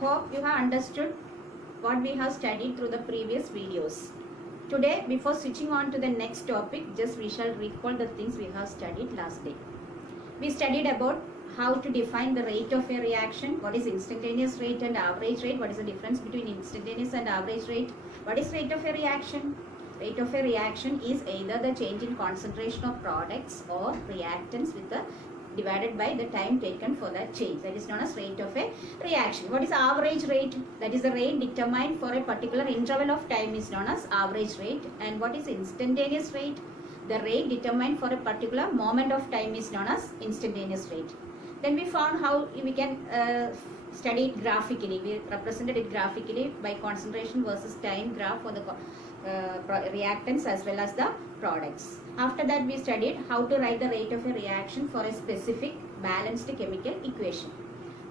Hope you have understood what we have studied through the previous videos. Today, before switching on to the next topic, just we shall recall the things we have studied last day. We studied about how to define the rate of a reaction, what is instantaneous rate and average rate, what is the difference between instantaneous and average rate, what is rate of a reaction. Rate of a reaction is either the change in concentration of products or reactants with the divided by the time taken for that change. That is known as rate of a reaction. What is average rate? That is the rate determined for a particular interval of time is known as average rate. And what is instantaneous rate? The rate determined for a particular moment of time is known as instantaneous rate. Then we found how we can study it graphically. We represented it graphically by concentration versus time graph for the reactants as well as the products. After that, we studied how to write the rate of a reaction for a specific balanced chemical equation.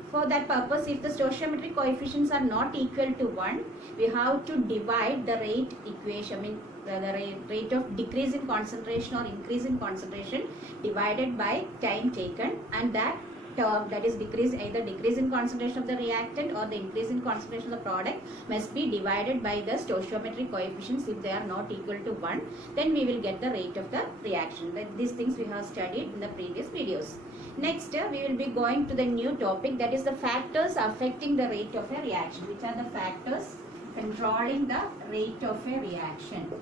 For that purpose, if the stoichiometric coefficients are not equal to 1, we have to divide the rate equation, the rate of decrease in concentration or increase in concentration divided by time taken, and that term, that is either decrease in concentration of the reactant or the increase in concentration of the product, must be divided by the stoichiometric coefficients. If they are not equal to 1, then we will get the rate of the reaction. These things we have studied in the previous videos. Next, we will be going to the new topic, that is the factors affecting the rate of a reaction. Which are the factors controlling the rate of a reaction?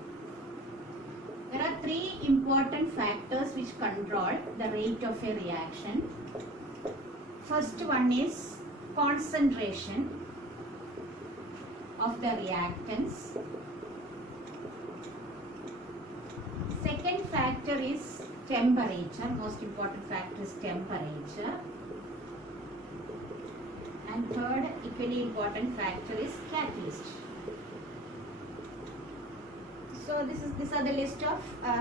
There are 3 important factors which control the rate of a reaction. First one is concentration of the reactants. Second factor is temperature. Most important factor is temperature. And third equally important factor is catalyst. So these are the list of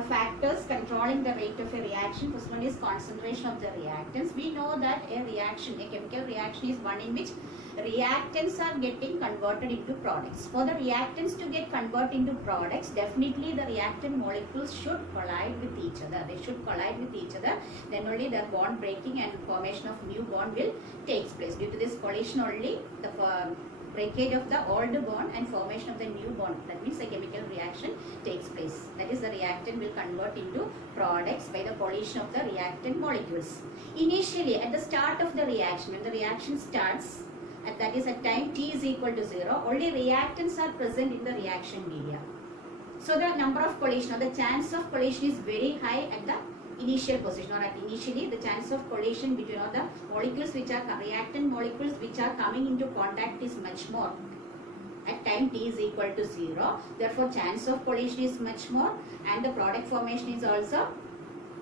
factors controlling the rate of a reaction. First one is concentration of the reactants. We know that a chemical reaction is one in which reactants are getting converted into products. For the reactants to get converted into products, definitely the reactant molecules should collide with each other. They should collide with each other. Then only the bond breaking and formation of new bond will take place. Due to this collision only, the breakage of the old bond and formation of the new bond. That means a chemical reaction takes place. That is, the reactant will convert into products by the collision of the reactant molecules. Initially, at the start of the reaction, when the reaction starts, that is at time t is equal to 0, only reactants are present in the reaction media. So the number of collision or the chance of collision is very high at the initial position, or at initially the chance of collision between all the molecules which are reactant molecules which are coming into contact is much more at time t is equal to 0. Therefore, chance of collision is much more and the product formation is also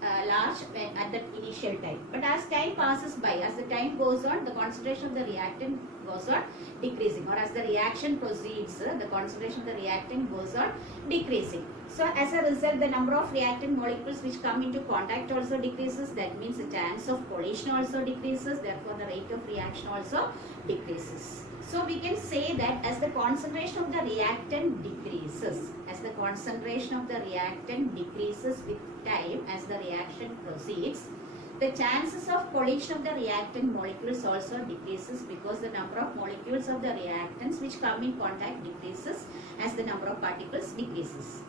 large at that initial time. But as time passes by, as the time goes on, the concentration of the reactant goes on decreasing, or as the reaction proceeds, the concentration of the reactant goes on decreasing. So as a result, the number of reactant molecules which come into contact also decreases. That means the chance of collision also decreases. Therefore, the rate of reaction also decreases. So we can say that as the concentration of the reactant decreases, with time as the reaction proceeds, the chances of collision of the reactant molecules also decreases, because the number of molecules of the reactants which come in contact decreases as the number of particles decreases.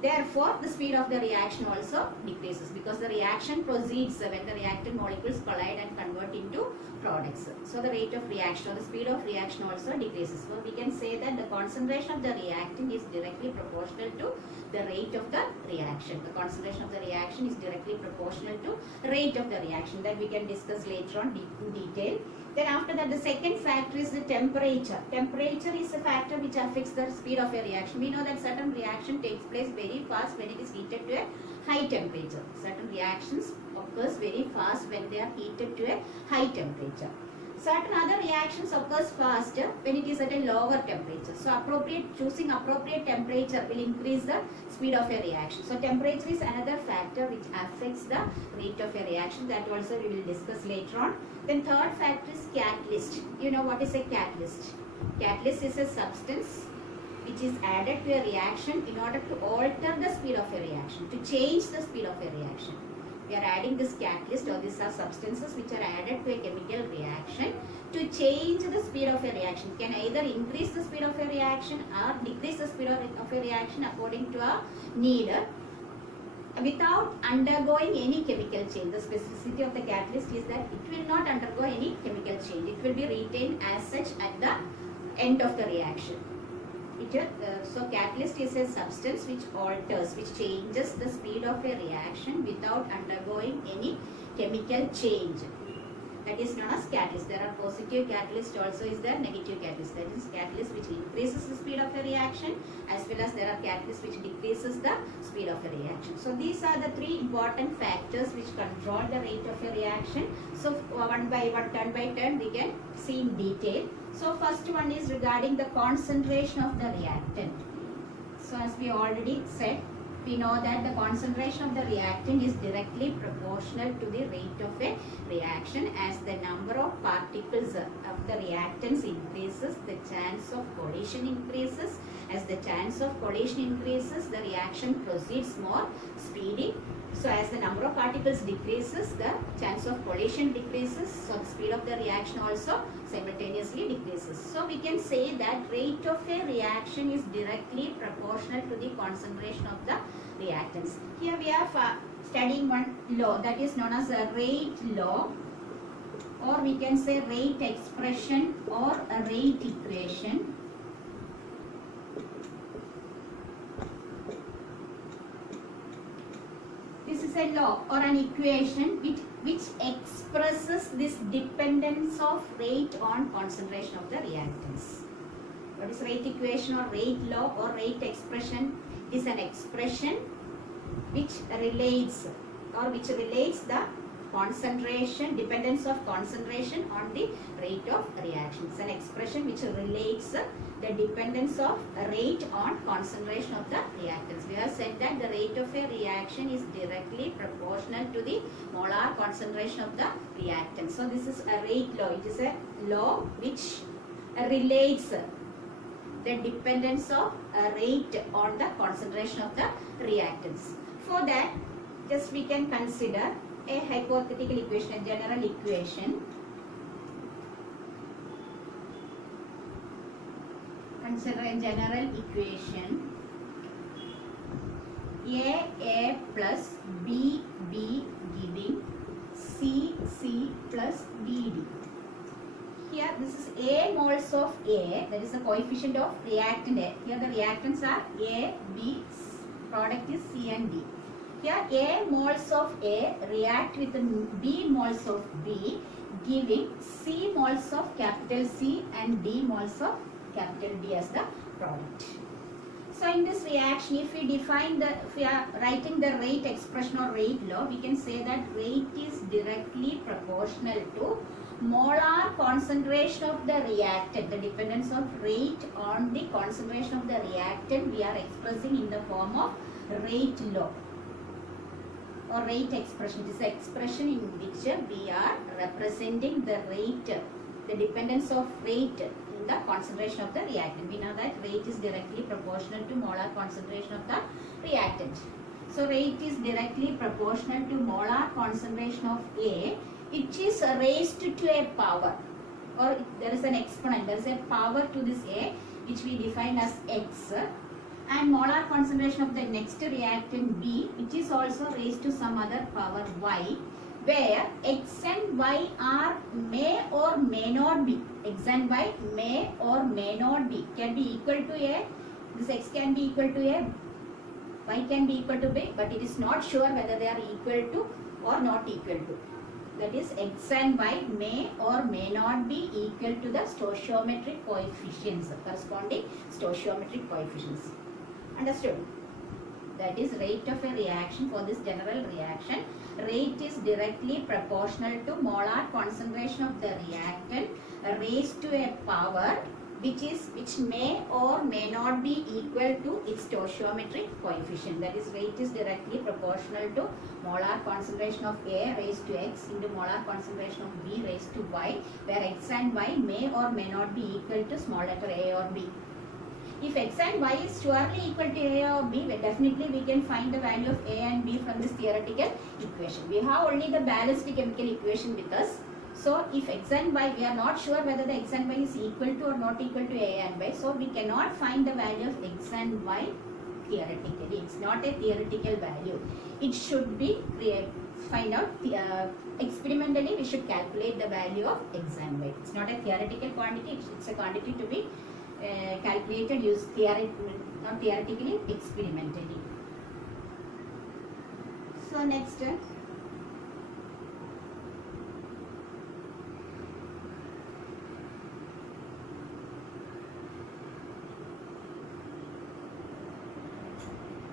Therefore, the speed of the reaction also decreases, because the reaction proceeds when the reactant molecules collide and convert into products. So the rate of reaction or the speed of reaction also decreases. So we can say that the concentration of the reactant is directly proportional to the rate of the reaction. The concentration of the reaction is directly proportional to rate of the reaction. That we can discuss later on in detail. Then after that, the second factor is the temperature. Temperature is a factor which affects the speed of a reaction. We know that certain reaction takes place very fast when it is heated to a high temperature. Certain reactions occurs very fast when they are heated to a high temperature. Certain other reactions occurs faster when it is at a lower temperature. So choosing appropriate temperature will increase the speed of a reaction. So temperature is another factor which affects the rate of a reaction. That also we will discuss later on. Then third factor is catalyst. You know what is a catalyst? Catalyst is a substance which is added to a reaction in order to alter the speed of a reaction, to change the speed of a reaction. We are adding this catalyst, or these are substances which are added to a chemical reaction to change the speed of a reaction. Can either increase the speed of a reaction or decrease the speed of a reaction according to a need without undergoing any chemical change. The specificity of the catalyst is that it will not undergo any chemical change. It will be retained as such at the end of the reaction. So catalyst is a substance which alters, which changes the speed of a reaction without undergoing any chemical change. That is known as catalyst. There are positive catalyst, also is there negative catalyst. That is catalyst which increases the speed of a reaction, as well as there are catalysts which decreases the speed of a reaction. So these are the three important factors which control the rate of a reaction. So one by one, turn by turn, we can see in detail. So first one is regarding the concentration of the reactant. So as we already said, we know that the concentration of the reactant is directly proportional to the rate of a reaction. As the number of particles of the reactants increases, the chance of collision increases. As the chance of collision increases, the reaction proceeds more speedy. So as the number of particles decreases, the chance of collision decreases. So the speed of the reaction also simultaneously decreases. So we can say that rate of a reaction is directly proportional to the concentration of the reactants. Here we are studying one law that is known as a rate law, or we can say rate expression or a rate equation. This is a law or an equation which expresses this dependence of rate on concentration of the reactants. What is rate equation or rate law or rate expression? It is an expression which relates the concentration, dependence of concentration on the rate of reaction. It's an expression which relates the dependence of rate on concentration of the reactants. We have said that the rate of a reaction is directly proportional to the molar concentration of the reactant. So this is a rate law. It is a law which relates the dependence of rate on the concentration of the reactants. For that, just we can consider a hypothetical equation, a general equation. Consider a general equation. A plus B giving C plus BD. Here this is A moles of A, that is the coefficient of reactant A. Here the reactants are A, B, product is C and D. Here A moles of A react with B moles of B, giving C moles of capital C and D moles of capital D as the product. So in this reaction, if we are writing the rate expression or rate law, we can say that rate is directly proportional to molar concentration of the reactant. The dependence of rate on the concentration of the reactant we are expressing in the form of rate law or rate expression. It is the expression in which we are representing the rate, the dependence of rate in the concentration of the reactant. We know that rate is directly proportional to molar concentration of the reactant. So rate is directly proportional to molar concentration of A, which is raised to a power, or there is an exponent, there is a power to this A which we define as X, and molar concentration of the next reactant B, which is also raised to some other power Y, where X and Y are may or may not be. X and Y may or may not be, can be equal to A, this X can be equal to A, Y can be equal to B, but it is not sure whether they are equal to or not equal to. That is, X and Y may or may not be equal to the stoichiometric coefficients, corresponding stoichiometric coefficients. Understood? That is rate of a reaction for this general reaction. Rate is directly proportional to molar concentration of the reactant raised to a power which may or may not be equal to its stoichiometric coefficient. That is, rate is directly proportional to molar concentration of A raised to X into molar concentration of B raised to Y, where X and Y may or may not be equal to small letter A or B. If X and Y is surely equal to A or B, definitely we can find the value of A and B from this theoretical equation. We have only the balanced chemical equation with us. So if x and y, we are not sure whether the x and y is equal to or not equal to a and b. So we cannot find the value of x and y theoretically. It's not a theoretical value. It should be find out experimentally. We should calculate the value of x and y. It's not a theoretical quantity. It's a quantity to be calculated use not theoretically, experimentally. So next.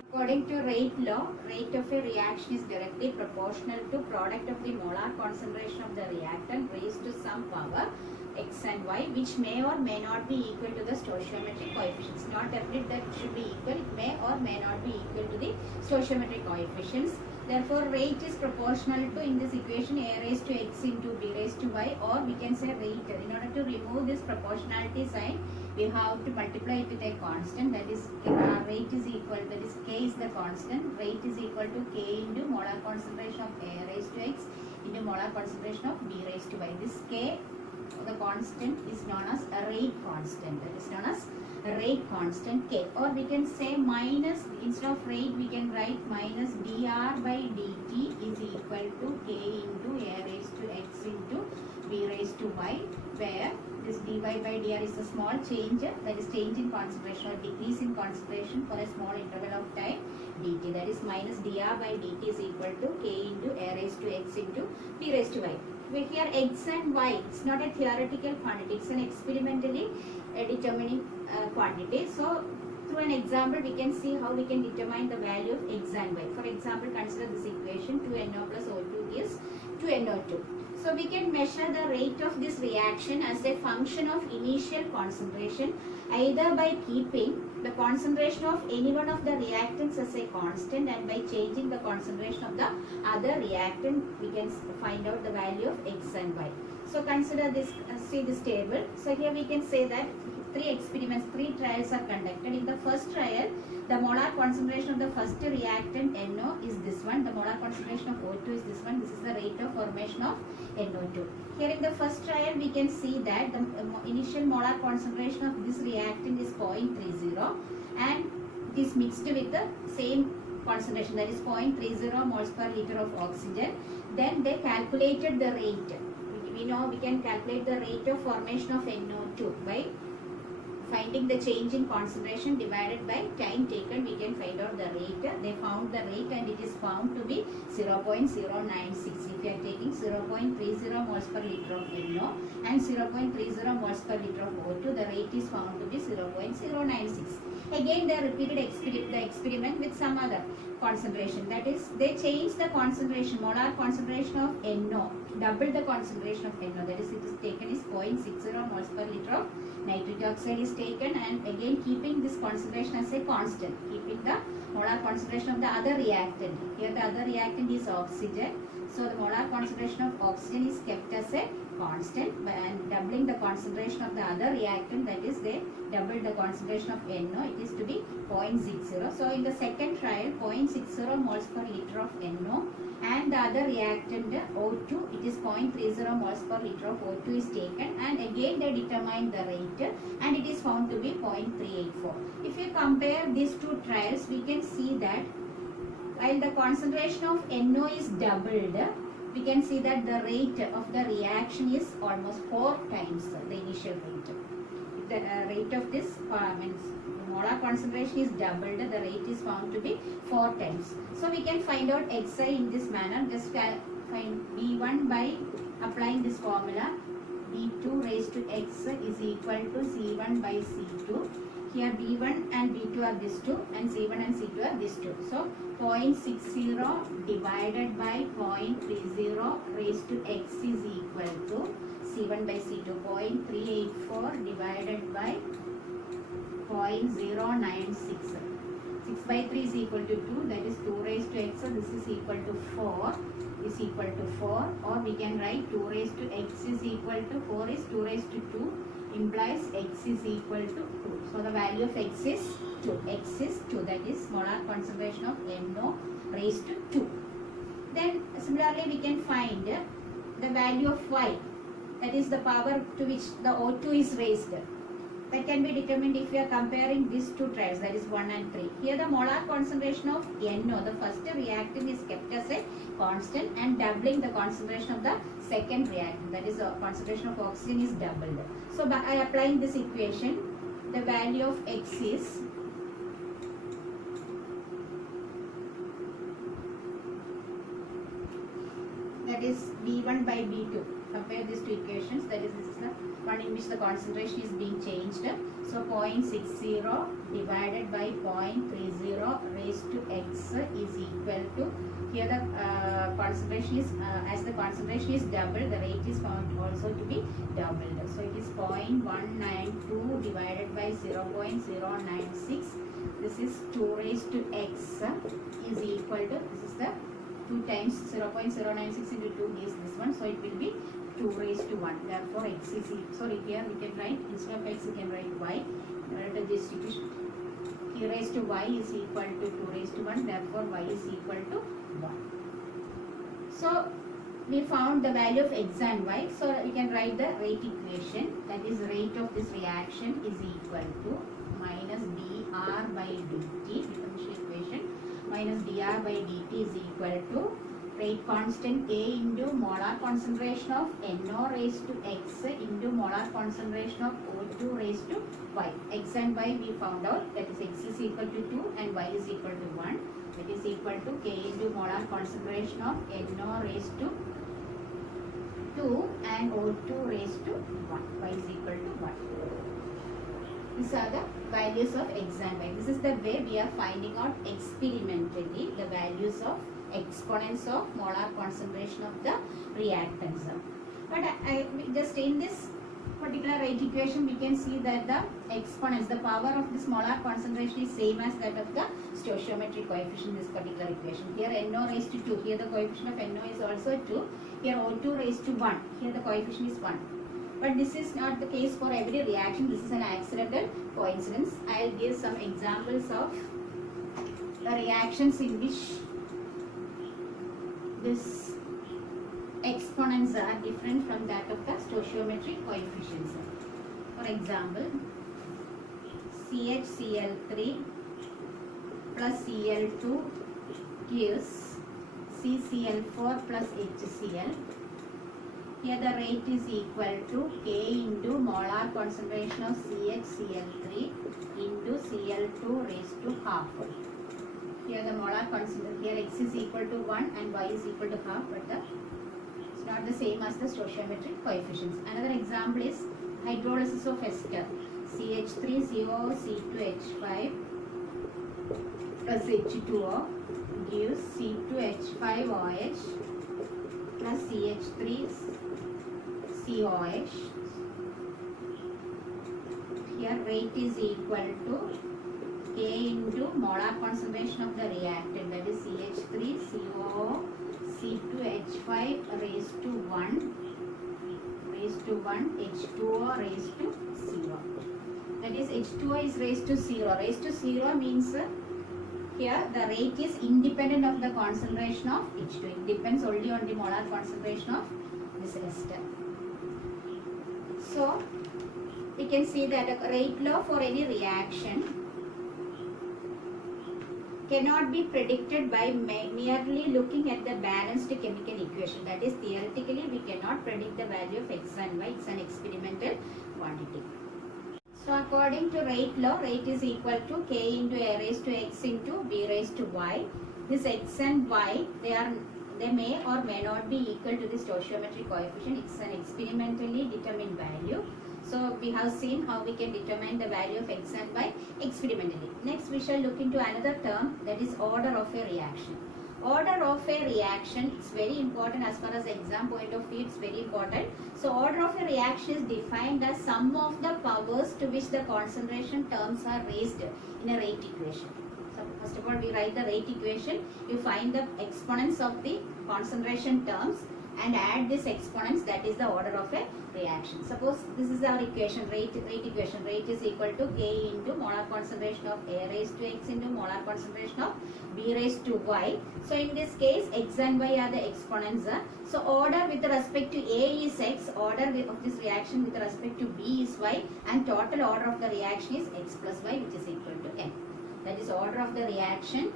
According to rate law, rate of a reaction is directly proportional to product of the molar concentration of the reactant raised to some power x and y, which may or may not be equal to the stoichiometric coefficients. Not definite that it should be equal, it may or may not be equal to the stoichiometric coefficients. Therefore, rate is proportional to, in this equation, a raised to x into b raised to y, or we can say rate. In order to remove this proportionality sign, we have to multiply it with a constant, that is rate is equal, that is k is the constant, rate is equal to k into molar concentration of a raised to x into molar concentration of b raised to y. This k, the constant, is known as a rate constant, that is known as a rate constant k, or we can say minus, instead of rate we can write minus dr by dt is equal to k into a raised to x into b raised to y, where this dy by dr is a small change, that is change in concentration or decrease in concentration for a small interval of time dt, that is minus dr by dt is equal to k into a raised to x into b raised to y. Here x and y, it's not a theoretical quantity, it's an experimentally determining quantity. So through an example we can see how we can determine the value of x and y. For example, consider this equation, 2NO plus O2 gives 2NO2. So we can measure the rate of this reaction as a function of initial concentration, either by keeping the concentration of any one of the reactants as a constant, and by changing the concentration of the other reactant we can find out the value of x and y. So consider this, see this table. So here we can say that three trials are conducted. In the first trial, the molar concentration of the first reactant NO is this one, the molar concentration of O2 is this one, this is the rate of formation of NO2. Here in the first trial we can see that the initial molar concentration of this reactant is 0.30 and it is mixed with the same concentration, that is 0.30 moles per liter of oxygen. Then they calculated the rate. We know we can calculate the rate of formation of NO2 by finding the change in concentration divided by time taken. We can find out the rate. They found the rate and it is found to be 0.096. If you are taking 0.30 moles per liter of NO and 0.30 moles per liter of O2, the rate is found to be 0.096. Again they repeated the experiment with some other concentration, that is they changed the concentration, molar concentration of NO, double the concentration of NO, that is it is taken is 0.60 moles per liter of nitric oxide is taken, and again keeping this concentration as a constant, keeping the molar concentration of the other reactant. Here the other reactant is oxygen, so the molar concentration of oxygen is kept as a constant, and doubling the concentration of the other reactant, that is they double the concentration of NO, it is to be 0.60. So in the second trial 0.60 moles per liter of NO and the other reactant O2, it is 0.30 moles per liter of O2 is taken, and again they determine the rate and it is found to be 0.384. If you compare these two trials, we can see that while the concentration of NO is doubled, we can see that the rate of the reaction is almost 4 times the initial rate. If the rate of this means the molar concentration is doubled, the rate is found to be 4 times. So we can find out Xi in this manner. Just find B1 by applying this formula. B2 raised to X is equal to C1 by C2. Here B1 and B2 are these two, and C1 and C2 are these two. So 0.60 divided by 0.30 raised to X is equal to C1 by C2. 0.384 divided by 0.096. 6 by 3 is equal to 2, that is 2 raised to X. So this is equal to 4, is equal to 4, or we can write 2 raised to X is equal to 4 is 2 raised to 2, implies X is equal to 2. So the value of X is 2. X is 2, that is molar concentration of NO raised to 2. Then similarly we can find the value of Y. that is the power to which the O2 is raised. That can be determined if we are comparing these two trials, that is 1 and 3. Here the molar concentration of NO, the first reactant, is kept as a constant and doubling the concentration of the second reactant, that is the concentration of oxygen is doubled. So by applying this equation, the value of X is that is B1 by B2. Compare these two equations, that is this is the one in which the concentration is being changed. So 0.60 divided by 0.30 raised to X is equal to, here the concentration is, as the concentration is doubled, the rate is found also to be doubled. So it is 0.192 divided by 0.096. This is 2 raised to X is equal to, this is the 2 times 0.096 into 2 gives this one, so it will be 2 raised to 1. Therefore, X is equal. Sorry, here we can write, instead of X, we can write Y. This equation, Q raised to Y is equal to 2 raised to 1. Therefore, Y is equal to 1. So, we found the value of X and Y. So, we can write the rate equation. That is, rate of this reaction is equal to minus dR by dt, differential equation, minus dR by dt is equal to rate constant A into molar concentration of NO raised to X into molar concentration of O2 raised to Y. X and Y we found out, that is X is equal to 2 and Y is equal to 1. That is equal to K into molar concentration of NO raised to 2 and O2 raised to 1. Y is equal to 1. These are the values of X and Y. This is the way we are finding out experimentally the values of exponents of molar concentration of the reactants. But just in this particular rate equation, we can see that the exponents, the power of this molar concentration is same as that of the stoichiometric coefficient in this particular equation. Here NO raised to 2, here the coefficient of NO is also 2, here O2 raised to 1, here the coefficient is 1. But this is not the case for every reaction, this is an accidental coincidence. I will give some examples of the reactions in which these exponents are different from that of the stoichiometric coefficients. For example, CHCl3 plus Cl2 gives CCl4 plus HCl. Here the rate is equal to K into molar concentration of CHCl3 into Cl2 raised to half. Here the molar concentration, here X is equal to 1 and Y is equal to half, but it's not the same as the stoichiometric coefficients. Another example is hydrolysis of ester. CH3CO C2H5 plus H2O gives C2H5OH plus CH3COH. Here rate is equal to K into molar concentration of the reactant, that is CH3CO C2H5 raised to 1 H2O raised to 0. That is H2O is raised to 0. Raised to 0 means here the rate is independent of the concentration of H2. It depends only on the molar concentration of this ester. So we can see that a rate law for any reaction cannot be predicted by merely looking at the balanced chemical equation. That is, theoretically we cannot predict the value of X and Y. It's an experimental quantity. So according to rate law, rate is equal to K into A raised to X into B raised to Y. This X and Y, they may or may not be equal to the stoichiometric coefficient. It's an experimentally determined value. So we have seen how we can determine the value of X and Y experimentally. Next we shall look into another term, that is order of a reaction. Order of a reaction is very important as far as exam point of view, it's very important. So order of a reaction is defined as sum of the powers to which the concentration terms are raised in a rate equation. So first of all we write the rate equation, you find the exponents of the concentration terms, and add these exponents, that is the order of a reaction. Suppose this is our equation, rate equation. Rate is equal to K into molar concentration of A raised to X into molar concentration of B raised to Y. So in this case, X and Y are the exponents. So order with respect to A is X, order of this reaction with respect to B is Y, and total order of the reaction is X plus Y, which is equal to N. That is, order of the reaction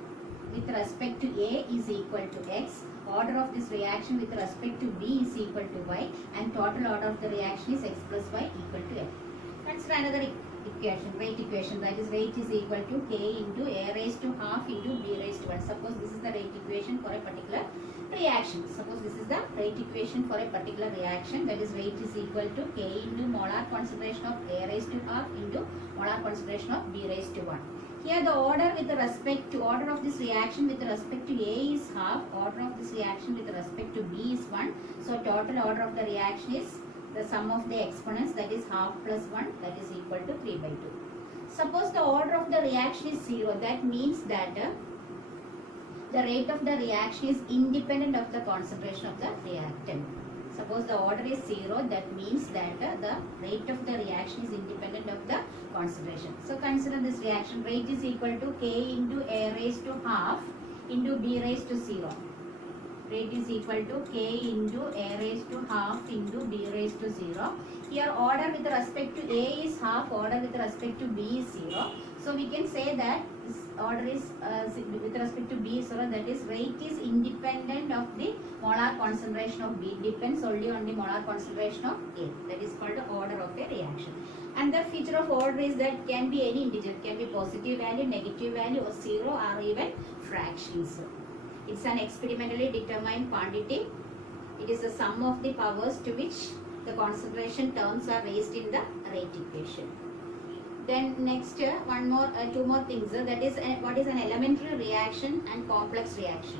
with respect to A is equal to X, order of this reaction with respect to B is equal to Y, and total order of the reaction is X plus Y equal to N. Consider another equation, rate equation, that is, rate is equal to K into A raised to half into B raised to 1. Suppose this is the rate equation for a particular reaction. Suppose this is the rate equation for a particular reaction, that is, rate is equal to K into molar concentration of A raised to half into molar concentration of B raised to 1. Here the order with respect to order of this reaction with respect to A is half, order of this reaction with respect to B is 1. So total order of the reaction is the sum of the exponents, that is half plus 1, that is equal to 3 by 2. Suppose the order of the reaction is 0, that means that the rate of the reaction is independent of the concentration of the reactant. Suppose the order is 0, that means that the rate of the reaction is independent of the concentration. So consider this reaction, rate is equal to K into A raised to half into B raised to 0. Rate is equal to K into A raised to half into B raised to 0. Here order with respect to A is half, order with respect to B is 0. So we can say that this order is with respect to B is 0, that is, rate is independent of the molar concentration of B, depends only on the molar concentration of A. That is called the order of a reaction. And the feature of order is that can be any integer, can be positive value, negative value, or 0, or even fractions. It's an experimentally determined quantity. It is the sum of the powers to which the concentration terms are raised in the rate equation. Then next, two more things. That is, what is an elementary reaction and complex reaction.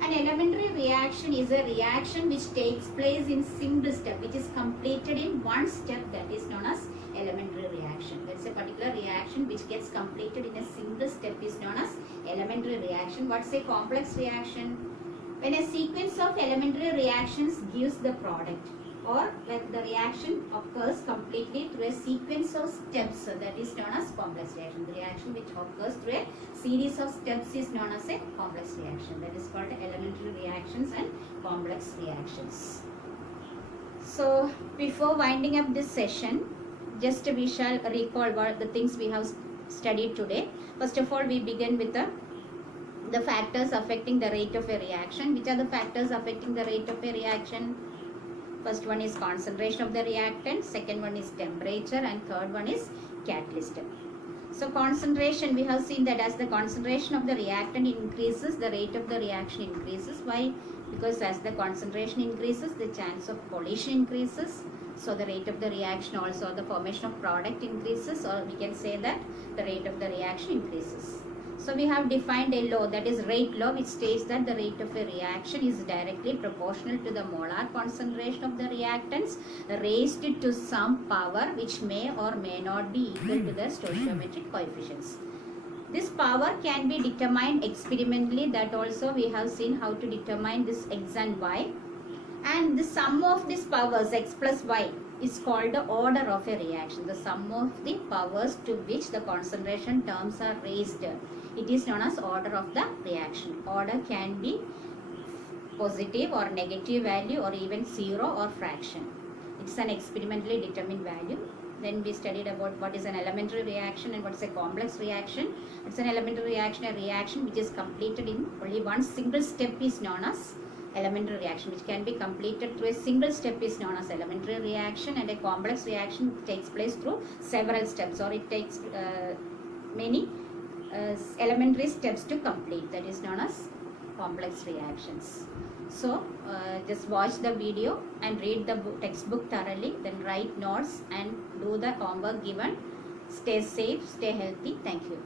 An elementary reaction is a reaction which takes place in single step, which is completed in one step, that is known as elementary reaction. That's a particular reaction which gets completed in a single step is known as elementary reaction. What's a complex reaction? When a sequence of elementary reactions gives the product, or when the reaction occurs completely through a sequence of steps, that is known as complex reaction. The reaction which occurs through a series of steps is known as a complex reaction. That is called elementary reactions and complex reactions. So before winding up this session, just we shall recall what the things we have studied today. First of all, we begin with the factors affecting the rate of a reaction. Which are the factors affecting the rate of a reaction? First one is concentration of the reactant, second one is temperature, and third one is catalyst. So concentration, we have seen that as the concentration of the reactant increases, the rate of the reaction increases. Why? Because as the concentration increases, the chance of collision increases. So the rate of the reaction also, the formation of product increases, or we can say that the rate of the reaction increases. So we have defined a law, that is rate law, which states that the rate of a reaction is directly proportional to the molar concentration of the reactants raised to some power which may or may not be equal to the stoichiometric coefficients. This power can be determined experimentally, that also we have seen how to determine this X and Y. And the sum of these powers, X plus Y, is called the order of a reaction. The sum of the powers to which the concentration terms are raised, it is known as order of the reaction. Order can be positive or negative value, or even 0 or fraction. It's an experimentally determined value. Then we studied about what is an elementary reaction and what is a complex reaction. It's an elementary reaction, a reaction which is completed in only one single step is known as elementary reaction, which can be completed through a single step is known as elementary reaction, and a complex reaction takes place through several steps, or it takes many elementary steps to complete, that is known as complex reactions. So just watch the video and read the textbook thoroughly, then write notes and do the homework given. Stay safe, stay healthy. Thank you.